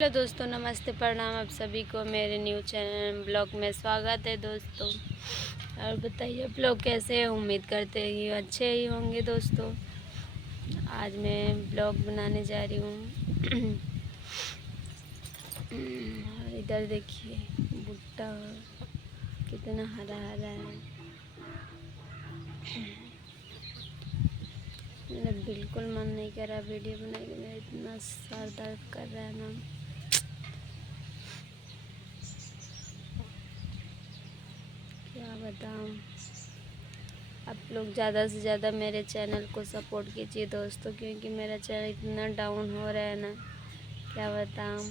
Hello दोस्तों, नमस्ते, प्रणाम। आप सभी को मेरे न्यू चैनल ब्लॉग में स्वागत है दोस्तों। और बताइए आप लोग कैसे हैं। उम्मीद करते हैं कि अच्छे ही होंगे दोस्तों। आज मैं ब्लॉग बनाने जा रही हूँ। और इधर देखिए भुट्टा कितना हरा हरा है। मेरा बिल्कुल मन नहीं कर रहा वीडियो बनाने के लिए, इतना सर दर्द कर रहा है ना। क्या बताऊँ। आप लोग ज़्यादा से ज़्यादा मेरे चैनल को सपोर्ट कीजिए दोस्तों, क्योंकि मेरा चैनल इतना डाउन हो रहा है ना, क्या बताऊँ।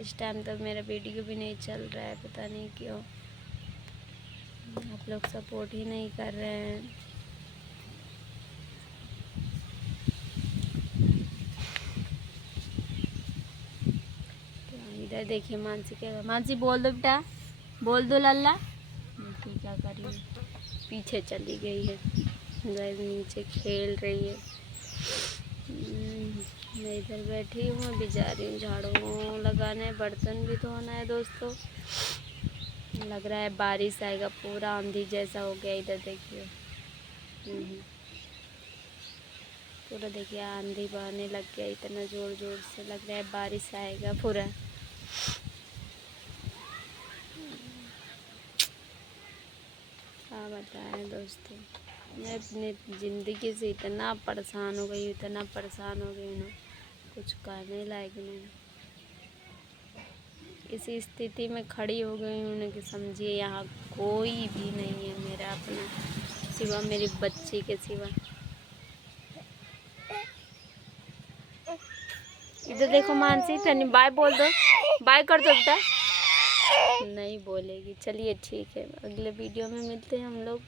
इस टाइम तो मेरा वीडियो भी नहीं चल रहा है, पता नहीं क्यों। आप लोग सपोर्ट ही नहीं कर रहे हैं। इधर देखिए मानसी, क्या मानसी बोल दो बेटा, बोल दो लल्ला। देखिए क्या कर रही है, पीछे चली गई है, इधर नीचे खेल रही है। मैं इधर बैठी हूँ, अभी जा रही हूँ झाड़ू लगाने, बर्तन भी धोना है दोस्तों। लग रहा है बारिश आएगा, पूरा आंधी जैसा हो गया। इधर देखिए पूरा देखिए आंधी बहने लग गया, इतना ज़ोर ज़ोर से लग रहा है बारिश आएगा पूरा। क्या बताएं दोस्तों, मैं अपनी ज़िंदगी से इतना परेशान हो गई हूँ, इतना परेशान हो गई हूँ ना, कुछ कहने लायक नहीं। इसी स्थिति में खड़ी हो गई हूँ ना कि समझिए यहाँ कोई भी नहीं है मेरा अपना, सिवा मेरी बच्ची के सिवा। इधर देखो मानसी, तनी बाय बोल दो, बाय कर दो बेटा। नहीं बोलेगी। चलिए ठीक है, अगले वीडियो में मिलते हैं हम लोग।